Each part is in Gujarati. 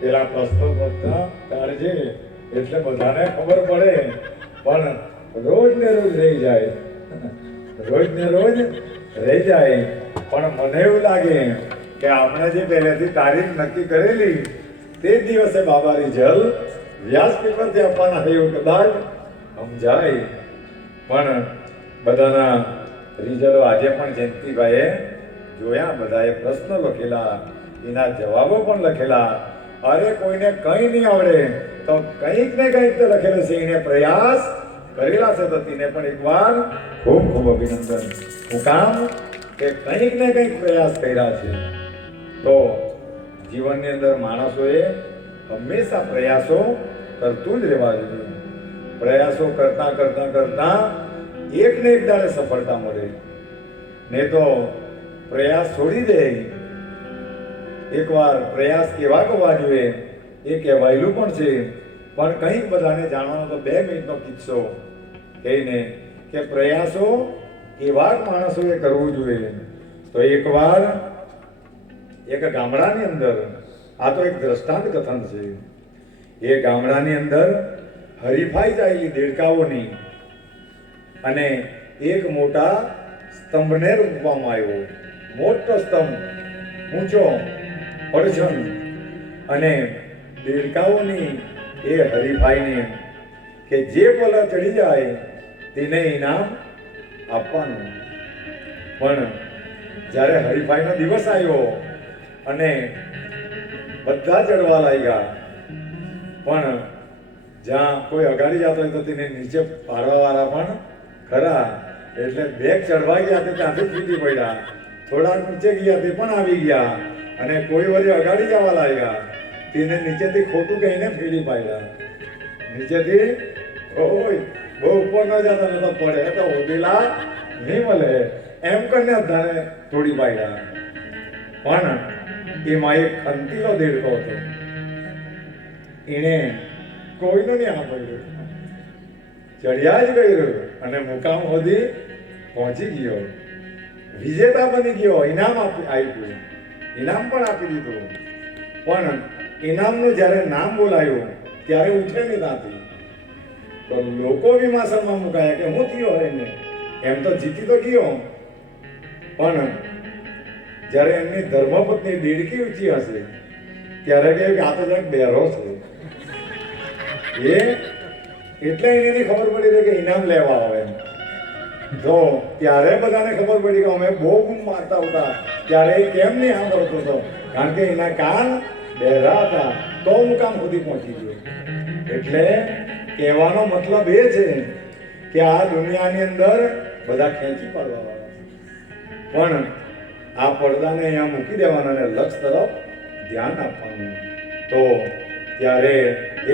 પેલા પ્રશ્નો કરતા કાઢજે એટલે બધાને ખબર પડે. પણ રોજ ને રોજ રહી જાય. રોજ ને રોજ રહી જાય. પણ મને એવું લાગે કે આપણે જે પહેલેથી તારીખ નક્કી કરેલી, તે દિવસે બાબાની જલ વ્યાસપીઠ પરથી આપવાના એવું કદાચ સમજાય. પણ બધાના રિઝલ્ટો આજે પણ જયંતિભાઈએ જોયા. બધાએ પ્રશ્નો લખેલા, એના જવાબો પણ લખેલા. અરે કોઈને કંઈ નહીં આવડે, તો કંઈક ને કંઈક તો લખેલું છે. એને પ્રયાસ કરેલા તો પણ એકવાર ખૂબ ખૂબ અભિનંદન. હું કામ કે કંઈક ને કંઈક પ્રયાસ કર્યા છે. તો જીવનની અંદર માણસોએ હંમેશા પ્રયાસો કરતું જ રહેવા જોઈએ. પ્રયાસો કરતા કરતા કરતા એક ને એક દાડે સફળતા મળે. ને તો પ્રયાસ છોડી દે. એકવાર પ્રયાસ કેવા કરવા જોઈએ એ કહેવાયેલું પણ છે. પણ કંઈક બધાને જાણવાનો તો બે મિનિટનો કિસ્સો કહીને કે પ્રયાસો એવા માણસોએ કરવું જોઈએ. તો એકવાર એક ગામડાની અંદર, આ તો એક દ્રષ્ટાંત કથન છે, એ ગામડાની અંદર હરીફાઈ જાયેલી દેડકાઓની અને એક મોટા સ્તંભને રૂપવામાં આવ્યો. મોટો સ્તંભ, ઊંચો પડછન અને દેડકાઓની એ હરીફાઈને કે જે બોલા ચડી જાય, તેને ઇનામ આપવાનું. પણ જ્યારે હરીફાઈનો દિવસ આવ્યો અને બધા ચડવા લાગ્યા, પણ જ્યાં કોઈ અગાડી જતો હોય તો તેને નીચે પાડવાવાળા પણ ખરા. એટલે બેગ ચડવા ગયા તે ત્યાંથી ફીટી પડ્યા. થોડાક નીચે ગયા તે પણ આવી ગયા અને કોઈ વળી અગાડી જવા લાગ્યા. તેને નીચેથી ખોટું કહીને ફેરી પાડ્યા. નીચેથી ઓય, બહુ ઉપર ન જતા નતો પડે તો ઉભેલા નહીં મળે. એમ કરીને બધાને તોડી પાડ્યા. પણ એમાં એક ખંતીલો દેડકો હતો. એને કોઈનું નહીં સાંભળ્યું. ચડિયા જ કર્યું અને મુકામ સુધી પહોંચી ગયો. વિજેતા બની ગયો, ઇનામ આપી, આપ્યું. ઇનામ પણ આપી દીધું. પણ ઇનામનું જ્યારે નામ બોલાયું, ત્યારે ઉઠે નહીં ત્યાંથી તો લોકો વિમાસરમાં મુકાયા કે હું થયો એને એમ તો જીતી તો ગયો. પણ જ્યારે એમની ધર્મપત્ની દેડકી ઊંચી હશે, ત્યારે કે આ તો જરાક બેરો છે. એ એટલે એની ખબર પડી રહી કે ઇનામ લેવા આવે જો ત્યારે બધાને ખબર પડી કે અમે બહુ ગુમ મારતા હતા. ત્યારે કેમ નહીં સાંભળતો હતો? કારણ કે એના કાન બહેરા હતા તો મુકામ સુધી પહોંચી ગયો. એટલે કહેવાનો મતલબ એ છે કે આ દુનિયાની અંદર બધા ખેંચી પાડવા વાળા પણ આ પડદાને અહીંયા મૂકી દેવાના અને લક્ષ તરફ ધ્યાન આપવાનું. તો ત્યારે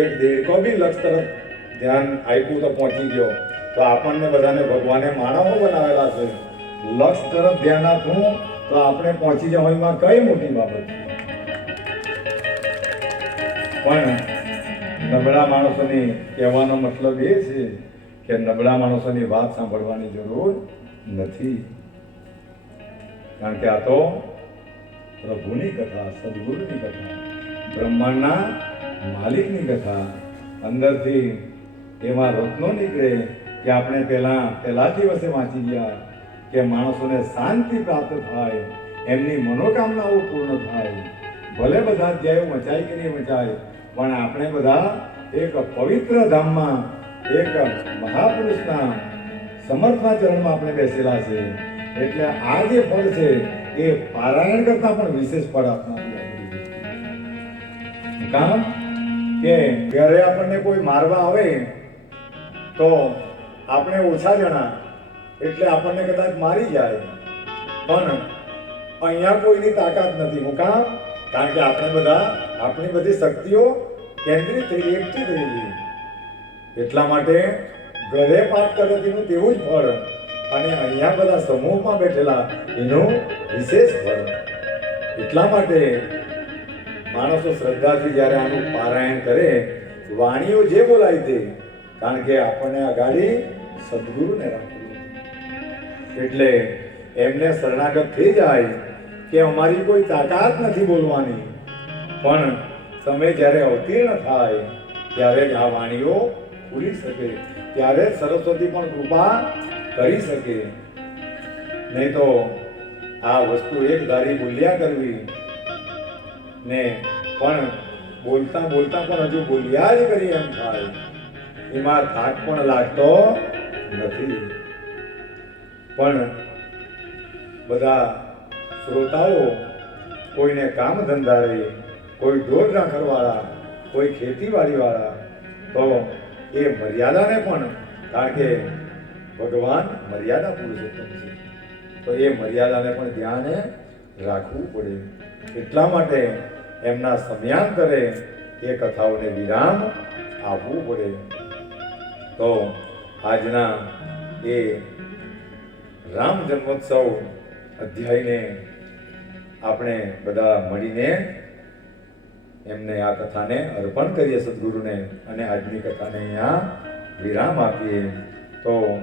એક દેડકો બી લક્ષ તરફ ધ્યાન આપ્યું તો પહોંચી ગયો. તો આપણને બધાને ભગવાને માણસો બનાવેલા છે. લક્ષ તરફ ધ્યાન આપવું તો આપણે પહોંચી જવામાં કઈ મોટી બાબત છે? પણ નબળા માણસોની કહેવાનો મતલબ એ છે કે નબળા માણસોની વાત સાંભળવાની જરૂર નથી. કારણ કે આ તો પ્રભુની કથા, સદગુરુની કથા, બ્રહ્માંડના માલિકની કથા. અંદરથી એમાં રત્નો નીકળે કે આપણે પહેલા પહેલા દિવસે વાંચી ગયા કે માણસોને શાંતિ પ્રાપ્ત થાય, એમની મનોકામનાઓ પૂર્ણ થાય. ભલે બધા ધ્યેયો મચાય કે નહીં મચાય પણ આપણે બધા એક પવિત્ર ધામમાં, એક મહાપુરુષના સમર્થના ચરણમાં આપણે બેસેલા છે. એટલે આ જે ફળ છે, એ પારાયણ કરતા પણ વિશેષ ફળ આપનારી આ કામ કે ઘરે આપણને કોઈ મારવા આવે, તો આપણે ઓછા જણા, એટલે આપણને કદાચ મારી જાય. પણ અહીંયા કોઈની તાકાત નથી. હું કામ કારણ કે આપણે બધા, આપણી બધી શક્તિઓ કેન્દ્રિત થઈ એકઠી થઈ ગઈ એટલા માટે ઘરે પાઠ કરે તેનું તેવું જ ફળ અને અહીંયા બધા સમૂહમાં બેઠેલા એનું વિશેષ ફળ. એટલા માટે માણસો શ્રદ્ધાથી જ્યારે આનું પારાયણ કરે, વાણીઓ જે બોલાય તે, કારણ કે આપણને આગાડી સદગુરુને રાખવું. એટલે એમને શરણાગત થઈ જાય કે અમારી કોઈ તાકાત નથી બોલવાની. પણ તમે જ્યારે અવતીર્ણ થાય, ત્યારે જ આ વાણીઓ ખુલી શકે, ત્યારે સરસ્વતી પણ કૃપા કરી શકે. નહીં તો આ વસ્તુ એક ધારી બોલ્યા કરવી. ને પણ બોલતા બોલતા પણ હજુ બોલ્યા જ કરી એમ થાય. એમાં થાક પણ લાગતો નથી. પણ બધા શ્રોતાઓ, કોઈને કામ ધંધા રહી કોઈ ઢોર રાખરવાળા કોઈ ખેતીવાડીવાળા, તો એ મર્યાદાને પણ, કારણ કે ભગવાન મર્યાદા પુરુષોત્તમ છે. તો એ મર્યાદાને પણ ધ્યાને રાખવું પડે. એટલા માટે એમના સમયાંતરે એ કથાઓને વિરામ આપવું પડે. તો આજના એ રામ જન્મોત્સવ અધ્યાયને આપણે બધા મળીને એમને આ કથાને અર્પણ કરીએ સદગુરુને અને આજની કથાને અહીંયા વિરામ આપીએ. તો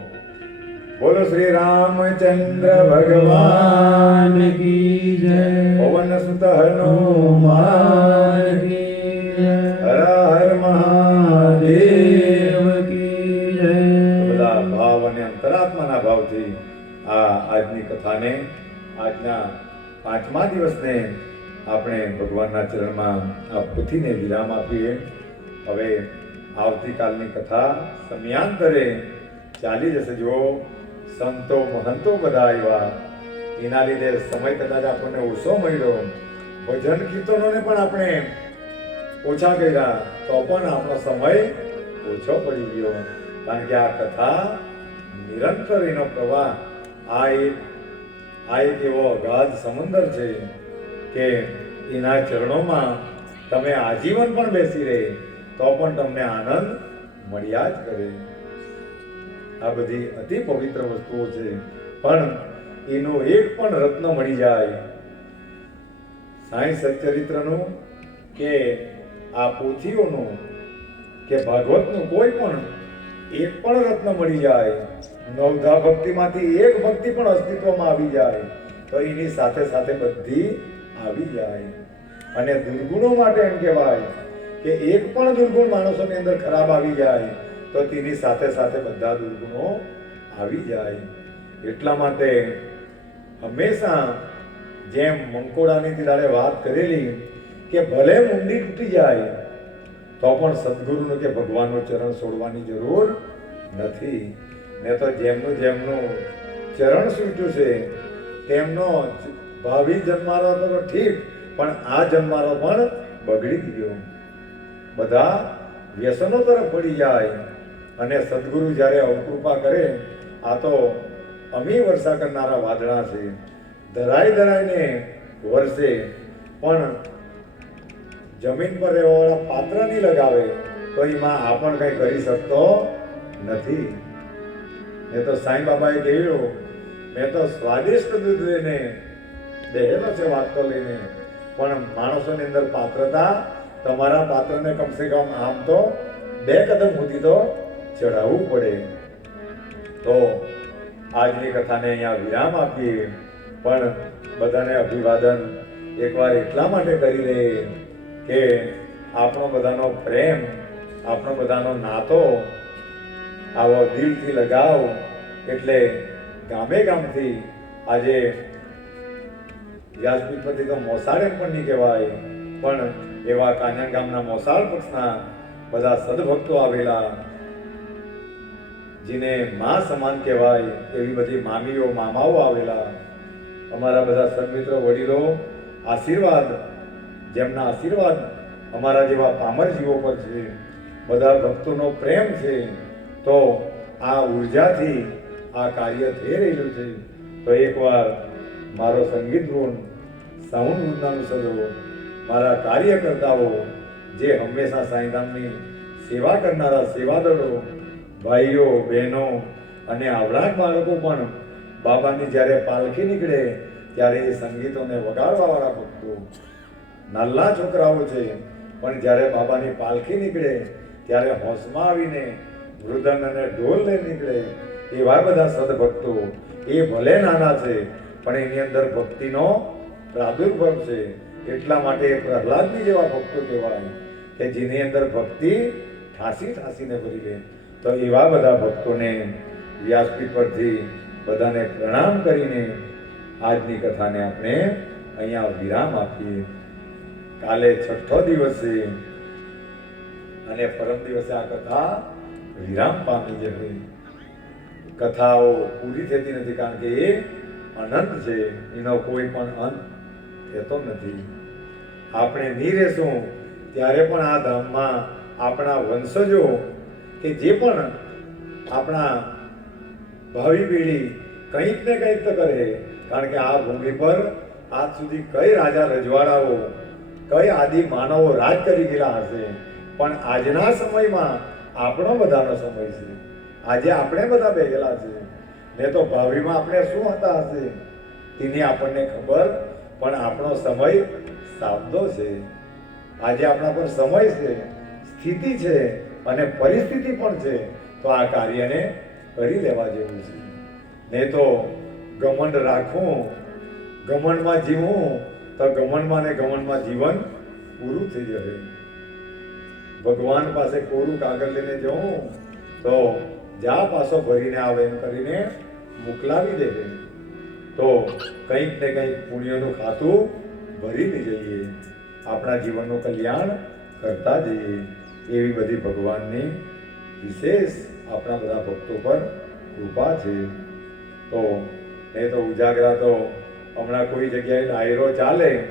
બોલો શ્રી રામચંદ્ર ભગવાન કી જય. પવન સુત હનુમાન કી જય. હર હર મહાદેવ દેવ કી જય. બધા ભાવ અને અંતરાત્માના ભાવથી આ આજની કથાને આજના પાંચમા દિવસને આપણે ભગવાનના ચરણમાં આ પુથીને વિરામ આપીએ. હવે આવતીકાલની કથા સમયાંતરે ચાલી જશે. જો સંતો મહંતો બધા આવ્યા. એના લીધે સમય કદાચ આપણને ઓછો મળ્યો. ભજન કીર્તનોને પણ આપણે ઓછા કર્યા. તો પણ આપણો સમય ઓછો પડી ગયો. કારણ કે આ કથા નિરંતર એનો પ્રવાહ, આ એક આ એવો અગાધ સમંદર છે કે એના ચરણોમાં તમે આજીવન પણ બેસી રહે, તો પણ તમને આનંદ મળ્યા જ કરે. આ બધી અતિ પવિત્ર વસ્તુઓ છે, પણ એનો એક પણ રત્ન મળી જાય. સાંઈ સચ્ચરિત્રનું કે આ પોથીઓનું કે ભાગવતનું કોઈ પણ એક પણ રત્ન મળી જાય. નવધા ભક્તિમાંથી એક ભક્તિ પણ અસ્તિત્વમાં આવી જાય, તો એની સાથે સાથે બધી આવી જાય. અને દુર્ગુણો માટે એમ કહેવાય કે એક પણ દુર્ગુણ માણસોની અંદર ખરાબ આવી જાય, તો તેની સાથે સાથે બધા દુર્ગુણો આવી જાય. એટલા માટે હંમેશા જેમ મંકોડાની તિરાડે વાત કરેલી કે ભલે ઊંડી તૂટી જાય, તો પણ સદગુરુનું કે ભગવાનનું ચરણ છોડવાની જરૂર નથી. ને તો જેમનું જેમનું ચરણ છૂટ્યું છે, તેમનો ભાવિ જન્મારો તો ઠીક, પણ આ જન્મારો પણ બગડી ગયો. બધા વ્યસનો તરફ પડી જાય અને સદગુરુ જ્યારે અવકૃપા કરે, આ તો અમી વર્ષા કરનારા વાદળા છે. ધરાઈ ધરાઈને વરસે, પણ જમીન પર રહેવાવાળા પાત્ર નહીં લગાવે, તો એમાં આ પણ કંઈ કરી શકતો નથી. એ તો સાંઈ બાબાએ કહ્યું મેં તો સ્વાદિષ્ટ દૂધ લઈને બેહેલો છે વાટકો લઈને, પણ માણસોની અંદર પાત્રતા, તમારા પાત્રને કમસે કમ આમ તો બે કદમ સુધી તો ચડાવવું પડે. તો આજની કથાને અહીંયા વિરામ આપીએ, પણ બધાને અભિવાદન એકવાર એટલા માટે કરી દે કે આપણો બધાનો પ્રેમ, આપણો બધાનો નાતો આવો દિલથી લગાવ એટલે ગામે ગામથી આજે વ્યાસપીઠ પરથી તો મોસાળ પણ નહીં કહેવાય, પણ એવા કાન્યા ગામના મોસાળ પક્ષના બધા સદભક્તો આવેલા, જેને મા સમાન કહેવાય એવી બધી મામીઓ, મામાઓ આવેલા. અમારા બધા સદમિત્રો વડીલો આશીર્વાદ, જેમના આશીર્વાદ અમારા જેવા પામર જીવો પર છે, બધા ભક્તોનો પ્રેમ છે. તો આ ઉર્જાથી આ કાર્ય થઈ રહેલું છે. તો એકવાર મારો સંગીત વૃંદ સાઉન્ડ વૃંદાનું સદો મારા કાર્યકર્તાઓ જે હંમેશા સાંઈધામની સેવા કરનારા સેવાદળો, ભાઈઓ, બહેનો અને આવડા બાળકો પણ બાબાની જ્યારે પાલખી નીકળે ત્યારે એ સંગીતોને વગાડવાવાળા ભક્તો. નાલ્લા છોકરાઓ છે, પણ જ્યારે બાબાની પાલખી નીકળે ત્યારે હોંશમાં આવીને મૃદંગ અને ઢોલ લઈને નીકળે, એવા બધા સદભક્તો. એ ભલે નાના છે, પણ એની અંદર ભક્તિનો પ્રાદુર્ભાવ છે. એટલા માટે પ્રહલાદની જેવા ભક્તો કહેવાય કે જેની અંદર ભક્તિ ઠાસી ઠાસીને ભરી લે. તો એવા બધા ભક્તોને વ્યાસપીઠ પરથી બધાને પ્રણામ કરીને આજની કથાને આપણે અહીંયા વિરામ આપીએ. કાલે છઠ્ઠો દિવસે અને પરમ દિવસે આ કથા વિરામ પામી જશે કથાઓ પૂરી થતી નથી કારણ કે એ અનંત છે. એનો કોઈ પણ અંત થતો નથી. આપણે નહીં રહેશું ત્યારે પણ આ ધામમાં આપણા વંશજો કે જે પણ આપણા ભાવિ પેઢી કંઈક ને કંઈક તો કરે. કારણ કે આ ભૂમિ પર આજ સુધી કઈ રાજા રજવાડાઓ, કઈ આદિ માનવો રાજ કરી ગયેલા હશે. પણ આજના સમયમાં આપણો બધાનો સમય છે. આજે આપણે બધા ભેગેલા છે ને તો ભાવિમાં આપણે શું હતા હશે? તેની આપણને ખબર, પણ આપણો સમય સાબદો છે. આજે આપણા પર સમય છે, સ્થિતિ છે, અને પરિસ્થિતિ પણ છે, તો આ કાર્યને કરી લેવા જેવું છે. નહીં તો ગમંડ રાખવું ગમનમાં જીવવું તો ગમનમાં ને ગમનમાં જીવન પૂરું થઈ જશે. ભગવાન પાસે કોરું કાગળ લઈને જવું? તો જા પાછો ભરીને આવે એમ કરીને મોકલાવી દેવે તો કંઈક ને કંઈક પુણ્યનું ખાતું ભરીને જઈએ. આપણા જીવનનું કલ્યાણ કરતા જઈએ. એવી બધી ભગવાનની વિશેષ આપણા બધા ભક્તો પર કૃપા છે. તો એ તો ઉજાગરા તો હમણાં કોઈ જગ્યાએ ડાયરો ચાલે.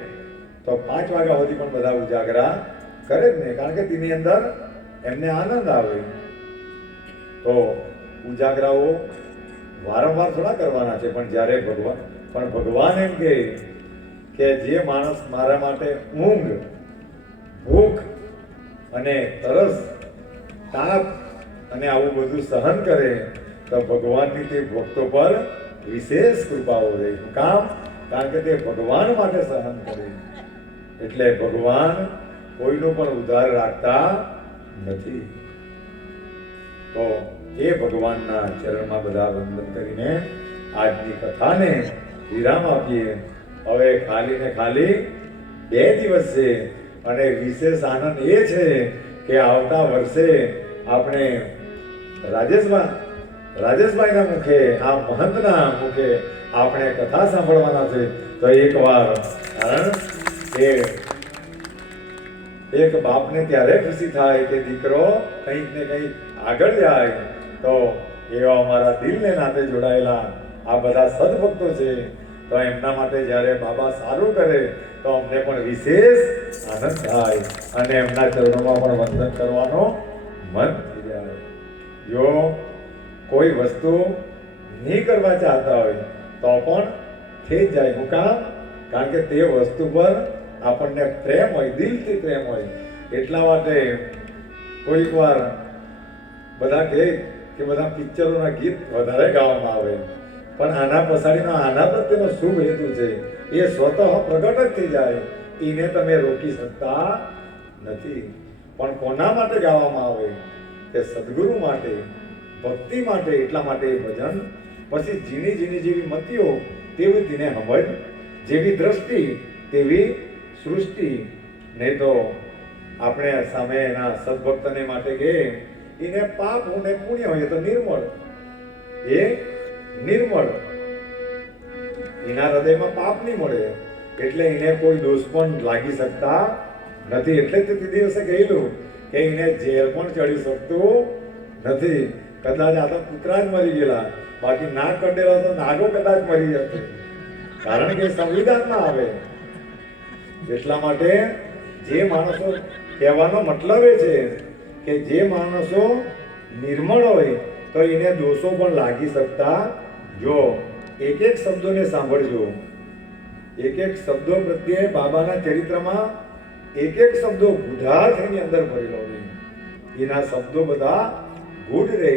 તો પાંચ વાગ્યા સુધી પણ બધા ઉજાગરા કરે જ નહીં, કારણ કે તેની અંદર એમને આનંદ આવે. તો ઉજાગરાઓ વારંવાર થોડા કરવાના છે, પણ જ્યારે ભગવાન, પણ ભગવાન એમ કહે કે જે માણસ મારા માટે ઊંઘ, ભૂખ અને તરસ, તાપ અને આવું બધું સહન કરે, તો ભગવાનની તે ભક્તો પર વિશેષ કૃપાઓ રહે. કામ? કારણ કે તે ભગવાન માટે સહન કરે. એટલે ભગવાન કોઈનું પણ ઉધાર રાખતા નથી. તો એ ભગવાનના ચરણમાં બધા વંદન કરીને આજની કથાને વિરામ આપીએ. હવે ખાલી ને ખાલી બે દિવસ છે અને વિશેષ આનંદ એ છે કે આવતા વર્ષે આપણે રાજેશભાઈ રાજેશભાઈના મુખે, આ મહંતના મુખે આપણે કથા સાંભળવાના છે. તો એકવાર કારણ કે એક બાપને ત્યારે ખુશી થાય કે દીકરો કંઈક ને કંઈક આગળ જાય. તો એવા અમારા દિલને નાતે જોડાયેલા આ બધા સદભક્તો છે. તો એમના માટે જ્યારે બાબા સારું કરે, તો અમને પણ વિશેષ આનંદ થાય અને એમના ચરણોમાં પણ વંદન કરવાનો મન થઈ જાય. જો કોઈ વસ્તુ નહીં કરવા ચાહતા હોય, તો પણ થઈ જાય. હું કામ? કારણ કે તે વસ્તુ પર આપણને પ્રેમ હોય, દિલથી પ્રેમ હોય, એટલા માટે કોઈક વાર બધા કહે કે બધા પિક્ચરોના ગીત વધારે ગાવામાં આવે. પણ આના પછાડીનો, આના પ્રત્યેનો શુભ હેતુ છે? એ સ્વતઃ પ્રગટ જ થઈ જાય. એને તમે રોકી શકતા નથી. પણ કોના માટે ગાવામાં આવે? કે સદગુરુ માટે, ભક્તિ માટે, એટલા માટે એ ભજન. પછી ઝીણી ઝીણી જેવી મતીઓ, તેવી તેને સમજ જેવી દ્રષ્ટિ, તેવી સૃષ્ટિ, નહીં તો આપણે સામે એના સદભક્તને માટે કે એને પાપ ને પુણ્ય હોય તો નિર્મળ. એ નિર્મળ. એના હૃદયમાં પાપ નહીં મળે. એટલે એને કોઈ દોષ પણ લાગી શકતા નથી. એટલે તે દિવસે કહેલું કે એને ઝેર પણ ચડી શકતું નથી. કદાચ આ તો કૂતરા જ મરી ગયેલા. બાકી નાગ કટેલા તો નાગો કદાચ મરી જશે. કારણ કે સંવિધાનમાં આવે એટલા માટે જે માણસો, કહેવાનો મતલબ એ છે કે જે માણસો નિર્મળ હોય તો એને દોષો પણ લાગી શકતા જો. એક એક શબ્દોને સાંભળજો. એક એક શબ્દો પ્રત્યે બાબાના ચરિત્રમાં એક એક શબ્દો ગુઢાર્થ એની અંદર ભરેલો હોય એના શબ્દો બધા ગુઢ રહે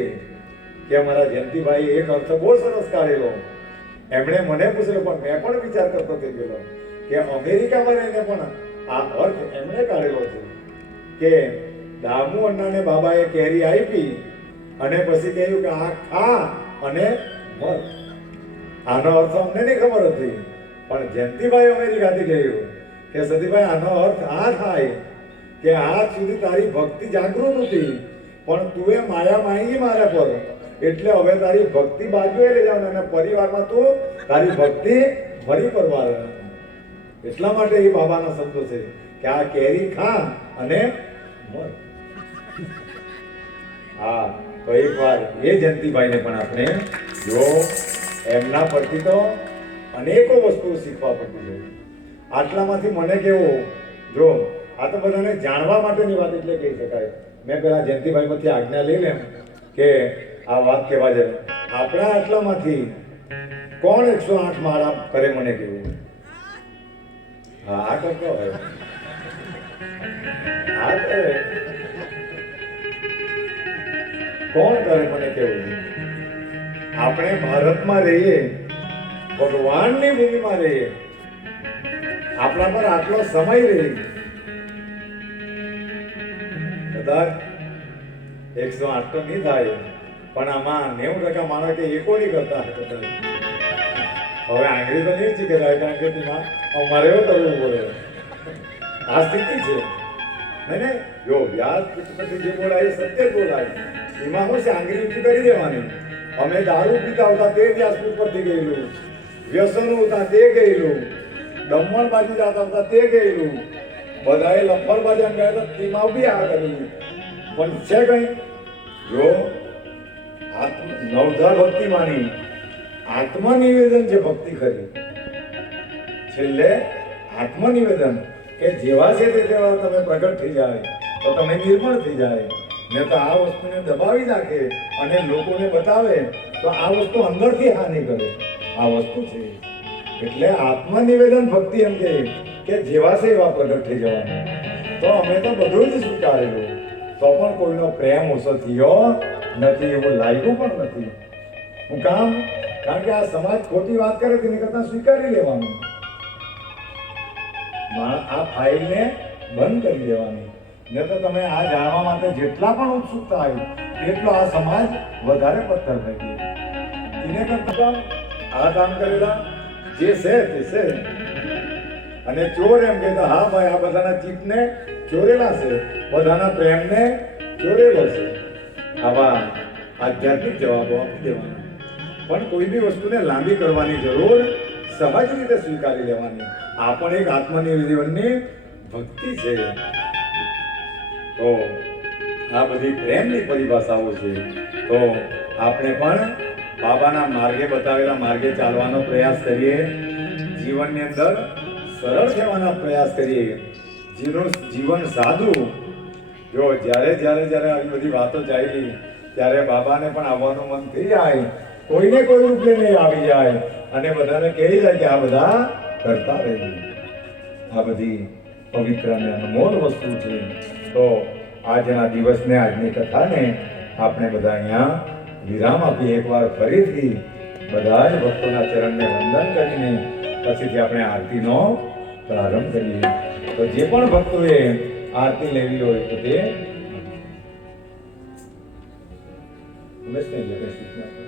કે અમારા જયંતિભાઈ એક અર્થ બહુ સરસ કાઢેલો. એમણે મને પૂછેલો, પણ મેં પણ વિચાર કરતો થઈ ગયેલો કે અમેરિકામાં રહીને પણ આ અર્થ એમણે કાઢેલો છે કે દામુ અન્નાને બાબાએ કેરી આપી અને પછી કહ્યું કે આ ખા અને મર. આનો અર્થ અમને નહીં ખબર હતી. પણ જયંતિભાઈ અમેરિકાથી કહ્યું કે સતીભાઈ, આનો અર્થ આ થાય કે આજ સુધી તારી ભક્તિ જાગૃત હતી, પણ તું એ માયા માંગી મારા પર. એટલે હવે તારી ભક્તિ બાજુએ લઈ જવાનું અને પરિવારમાં તું તારી ભક્તિ ફરી પરવાર. એટલા માટે એ બાબાના શબ્દો છે કે આ કેરી ખા અને મર. હા, તો એકવાર એ જયંતિભાઈને પણ આપણે જો એમના પરથી તો અનેકો વસ્તુઓ શીખવા પડતી જોઈએ આટલામાંથી મને કેવું, જો આ તો બધાને જાણવા માટેની વાત એટલે કહી શકાય. મેં પેલા જયંતિભાઈ માંથી આજ્ઞા લઈ લેમ કે આ વાત કહેવા જાય. આપણા આટલામાંથી કોણ એકસો આઠ માળા કરે મને કેવું? હા કરતો હોય આ કરે કોણ કરે મને કેવું આપણે ભારતમાં રહીએ ભગવાનની ભૂમિમાં રહીએ આપણા પર આટલો સમય રહી કદાચ એકસો આઠ તો નહીં થાય પણ આમાં નેવું ટકા માણસ કે એકો નહીં કરતા હવે આંગળી તો નહીં ચીકે કે તેમાં અમારે એવું કરવું પડે. આ સ્થિતિ છે. નહીં નહીં, જો વ્યાજ પછી જે બોલાય સત્ય જ બોલાય. એમાં શું છે આંગળી ઊંચી કરી દેવાની. અમે દારૂ પીતા હતા તે વ્યાસપીઠ પરથી ગયેલું. વ્યસનો હતા તે ગયેલું. દમણ બાજુ જતા હતા તે ગયેલું. બધાએ લફર બાજુ ગયા હતા, તેમાં બી આ કર્યું પણ છે કઈ? જો આત્મ નવધા ભક્તિ માની. આત્મનિવેદન છે ભક્તિ ખરી છેલ્લે આત્મનિવેદન કે જેવા છે તે તેવા તમે પ્રગટ થઈ જાય, તો તમે નિર્મળ થઈ જાય. ને તો આ વસ્તુને દબાવી નાખે અને લોકોને બતાવે, તો આ વસ્તુ અંદરથી હાનિ કરે. આ વસ્તુ છે. એટલે આત્મનિવેદન ભક્તિ એમ કે કે જેવા છે એવા પ્રગટ થઈ જવાનું. તો અમે તો બધું જ સ્વીકારેલું. તો પણ કોઈનો પ્રેમ ઓછો થયો નથી, એવું લાગ્યું પણ નથી. હું કામ? કારણ કે આ સમાજ ખોટી વાત કરે તેની કરતા સ્વીકારી લેવાનું. આ ફાઇલને બંધ કરી દેવાની. ને તો તમે આ જાણવા માટે જેટલા પણ ઉત્સુકતા આવી, એટલો આ સમાજ વધારે પથ્થર ફેંકી એને કરતા આ કામ કરેલા જે છે તે છે અને ચોર એમ કહેતા, હા ભાઈ, આ બધાના ચીપને ચોરેલા છે, બધાના પ્રેમને ચોરેલો છે. આવા આધ્યાત્મિક જવાબો આપી દેવાના. પણ કોઈ બી વસ્તુને લાંબી કરવાની જરૂર સહજ રીતે સ્વીકારી લેવાની. આ પણ એક આત્મનિવેદનની ભક્તિ છે. તો આ બધી પ્રેમની પરિભાષાઓ છે. તો આપણે પણ બાબાના માર્ગે બતાવેલા માર્ગે ચાલવાનો પ્રયાસ કરીએ. જીવનની અંદર સરળ થવાનો પ્રયાસ કરીએ. જીવન જીવન સાદું જો જ્યારે જ્યારે જ્યારે આવી બધી વાતો ચાલી, ત્યારે બાબાને પણ આવવાનું મન થઈ જાય. કોઈને કોઈ રૂપે નહીં આવી જાય. અને બધાને કહી જાય કે આ બધા કરતા રહેવું આ બધી પવિત્ર અને અનમોલ વસ્તુ છે. તો આજના દિવસને, આજની કથાને આપણે બધા અહીંયા વિરામ આપી એકવાર ફરીથી બધા જ ભક્તોના ચરણને વંદન કરીને પછીથી આપણે આરતીનો પ્રારંભ કરીએ. તો જે પણ ભક્તોએ આરતી લેવી હોય તો તે ઉમેશ ને